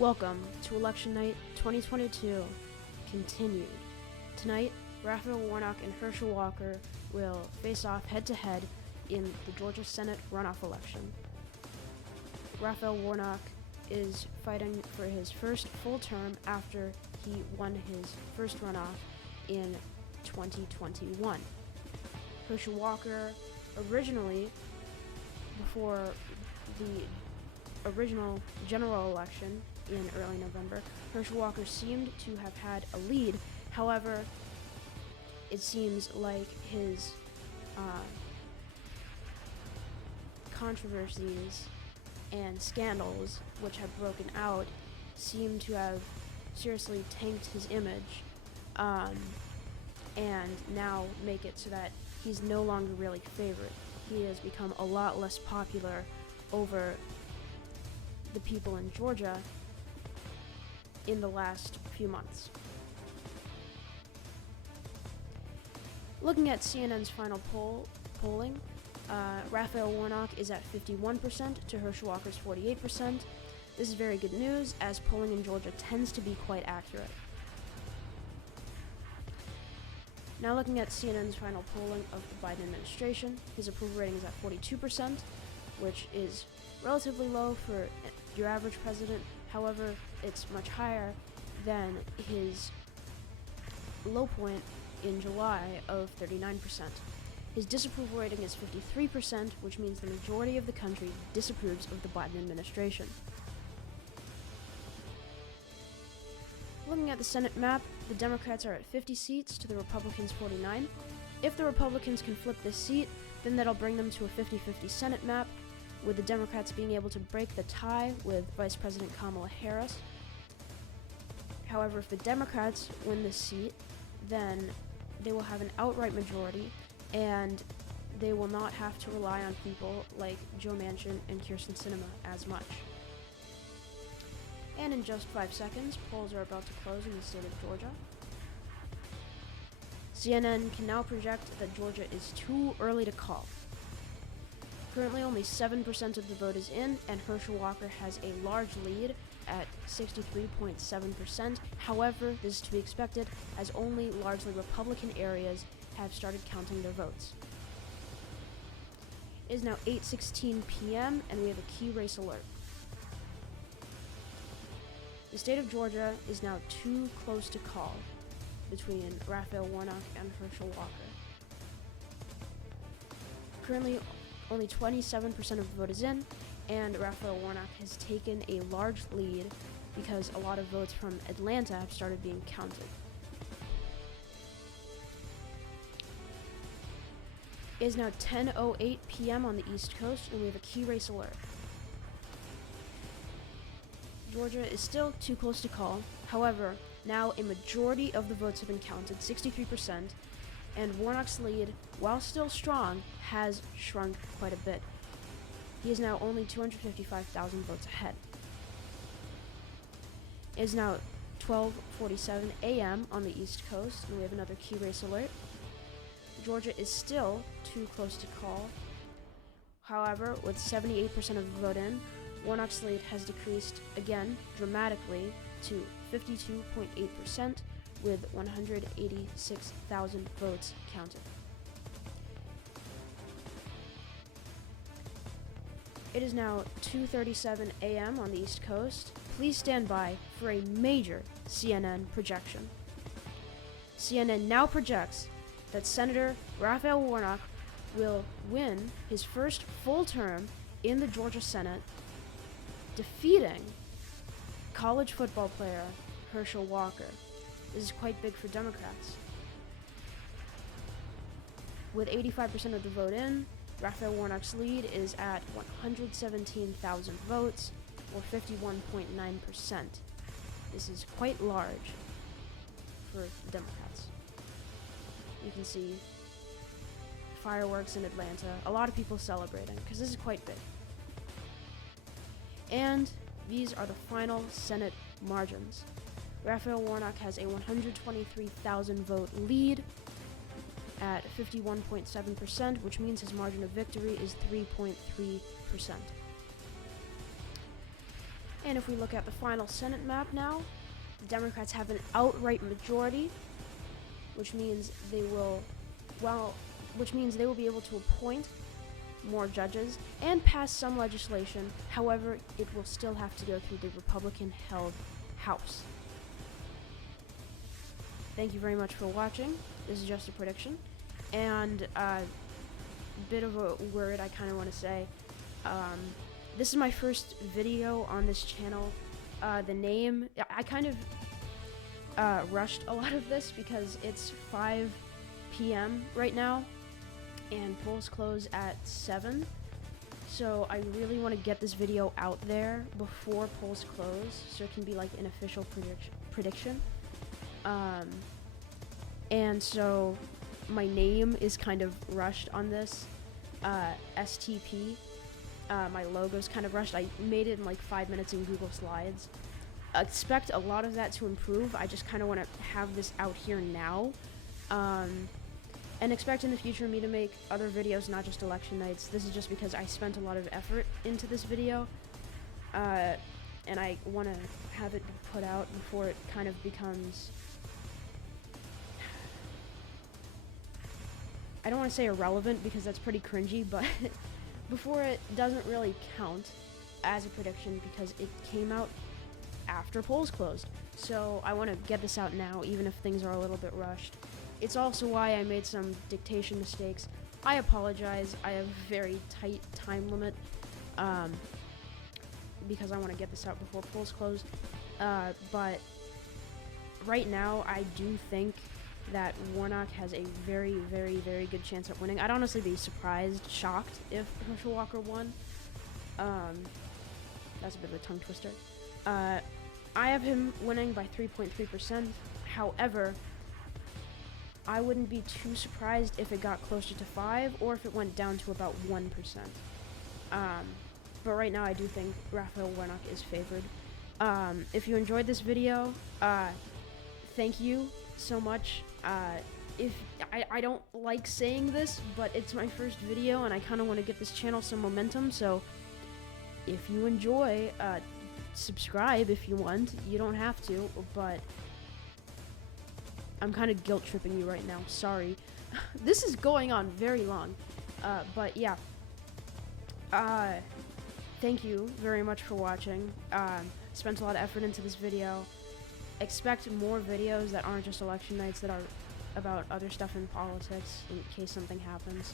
Welcome to Election Night 2022 continued. Tonight, Raphael Warnock and Herschel Walker will face off head-to-head in the Georgia Senate runoff election. Raphael Warnock is fighting for his first full term after he won his first runoff in 2021. Herschel Walker, originally, before the original general election in early November, Herschel Walker seemed to have had a lead. However, it seems like his controversies and scandals, which have broken out, seem to have seriously tanked his image, and now make it so that he's no longer really favored. He has become a lot less popular over the people in Georgia in the last few months. Looking at CNN's final polling, Raphael Warnock is at 51% to Herschel Walker's 48%. This is very good news, as polling in Georgia tends to be quite accurate. Now looking at CNN's final polling of the Biden administration, his approval rating is at 42%, which is relatively low for your average president. However, it's much higher than his low point in July of 39%. His disapproval rating is 53%, which means the majority of the country disapproves of the Biden administration. Looking at the Senate map, the Democrats are at 50 seats to the Republicans' 49. If the Republicans can flip this seat, then that'll bring them to a 50-50 Senate map, with the Democrats being able to break the tie with Vice President Kamala Harris. However, if the Democrats win this seat, then they will have an outright majority, and they will not have to rely on people like Joe Manchin and Kyrsten Sinema as much. And in just 5 seconds, polls are about to close in the state of Georgia. CNN can now project that Georgia is too early to call. Currently, only 7% of the vote is in, and Herschel Walker has a large lead at 63.7%. However, this is to be expected, as only largely Republican areas have started counting their votes. It is now 8:16 p.m., and we have a key race alert. The state of Georgia is now too close to call between Raphael Warnock and Herschel Walker. Currently, only 27% of the vote is in, and Raphael Warnock has taken a large lead because a lot of votes from Atlanta have started being counted. It is now 10:08 p.m. on the East Coast, and we have a key race alert. Georgia is still too close to call. However, now a majority of the votes have been counted, 63%, and Warnock's lead, while still strong, has shrunk quite a bit. He is now only 255,000 votes ahead. It is now 12:47 a.m. on the East Coast, and we have another key race alert. Georgia is still too close to call. However, with 78% of the vote in, Warnock's lead has decreased again dramatically to 52.8%, with 186,000 votes counted. It is now 2:37 a.m. on the East Coast. Please stand by for a major CNN projection. CNN now projects that Senator Raphael Warnock will win his first full term in the Georgia Senate, defeating college football player Herschel Walker. This is quite big for Democrats. With 85% of the vote in, Raphael Warnock's lead is at 117,000 votes, or 51.9%. This is quite large for the Democrats. You can see fireworks in Atlanta, a lot of people celebrating, because this is quite big. And these are the final Senate margins. Raphael Warnock has a 123,000 vote lead at 51.7%, which means his margin of victory is 3.3%. And if we look at the final Senate map now, the Democrats have an outright majority, which means they will be able to appoint more judges and pass some legislation. However, it will still have to go through the Republican-held House. Thank you very much for watching. This is just a prediction. And a bit of a word I kind of want to say. This is my first video on this channel. The name, I kind of rushed a lot of this because it's 5 p.m. right now, and polls close at 7. So I really want to get this video out there before polls close, so it can be like an official prediction. And so my name is kind of rushed on this. STP. My logo's kind of rushed. I made it in like 5 minutes in Google Slides. Expect a lot of that to improve. I just kind of want to have this out here now. And expect in the future me to make other videos, not just election nights. This is just because I spent a lot of effort into this video. And I want to have it put out before it kind of becomes... I don't want to say irrelevant because that's pretty cringy, but before it doesn't really count as a prediction because it came out after polls closed. So I want to get this out now, even if things are a little bit rushed. It's also why I made some dictation mistakes. I apologize. I have a very tight time limit because I want to get this out before polls close. But right now, I do think that Warnock has a very, very, very good chance at winning. I'd honestly be surprised, shocked if Herschel Walker won. That's a bit of a tongue twister. I have him winning by 3.3%. However, I wouldn't be too surprised if it got closer to 5 or if it went down to about 1%. But right now, I do think Raphael Warnock is favored. If you enjoyed this video, thank you so much. If I don't like saying this, but it's my first video and I kind of want to get this channel some momentum, so if you enjoy, subscribe if you want. You don't have to, but I'm kind of guilt tripping you right now. Sorry. This is going on very long. But yeah. Thank you very much for watching. Spent a lot of effort into this video. Expect more videos that aren't just election nights, that are about other stuff in politics in case something happens.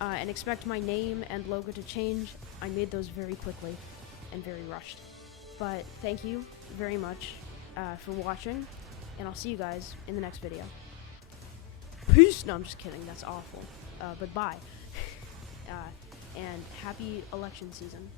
And expect my name and logo to change. I made those very quickly and very rushed. But thank you very much for watching, and I'll see you guys in the next video. Peace! No, I'm just kidding. That's awful. But bye. And happy election season.